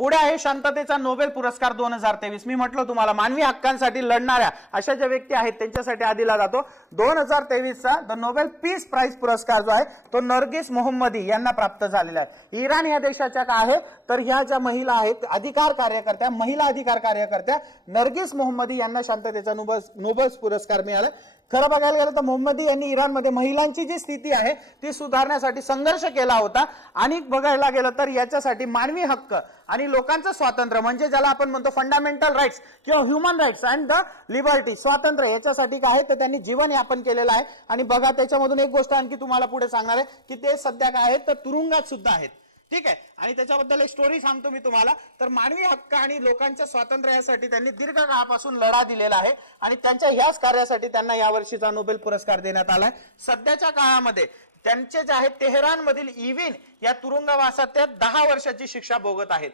पुढे आहे शांततेचा नोबेल पुरस्कार दोन हजार तेवीस. मी म्हटलं तुम्हाला मानवी हक्कांसाठी लढणाऱ्या अशा ज्या व्यक्ती आहेत त्यांच्यासाठी आधीला जातो. दोन हजार तेवीसचा द नोबेल पीस प्राइज पुरस्कार जो आहे तो नर्गिस मोहम्मदी यांना प्राप्त झालेला आहे. इराण या देशाच्या का आहे? तर ह्या ज्या महिला आहेत अधिकार कार्यकर्त्या महिला अधिकार कार्यकर्त्या नर्गिस मोहम्मदी यांना शांततेचा नोबल नोबेल पुरस्कार मिळाला. खरं बघायला गेलं तर मोहम्मदी यांनी इराणमध्ये महिलांची जी स्थिती आहे ती सुधारण्यासाठी संघर्ष केला होता. आणि बघायला गेलं तर याच्यासाठी मानवी हक्क आणि लोकांचं स्वातंत्र्य म्हणजे ज्याला आपण म्हणतो फंडामेंटल राईट्स किंवा human rights and the liberty स्वातंत्र्य याच्यासाठी काय आहे तर त्यांनी जीवन यापन केलेलं आहे. आणि बघा त्याच्यामधून एक गोष्ट आणखी तुम्हाला पुढे सांगणार आहे की ते सध्या काय आहेत तर तुरुंगात सुद्धा आहेत. ठीक आहे? आणि त्याच्याबद्दल एक स्टोरी सांगतो मी तुम्हाला. तर मानवी हक्क आणि लोकांच्या स्वातंत्र्यासाठी त्यांनी दीर्घ काळापासून लढा दिलेला आहे आणि त्यांच्या ह्याच कार्यासाठी त्यांना या वर्षीचा नोबेल पुरस्कार देण्यात आलाय. सध्याच्या काळामध्ये त्यांचे जे आहेत तेहरान मधील इविन या तुरुंगवासात त्या दहा वर्षाची शिक्षा भोगत आहेत.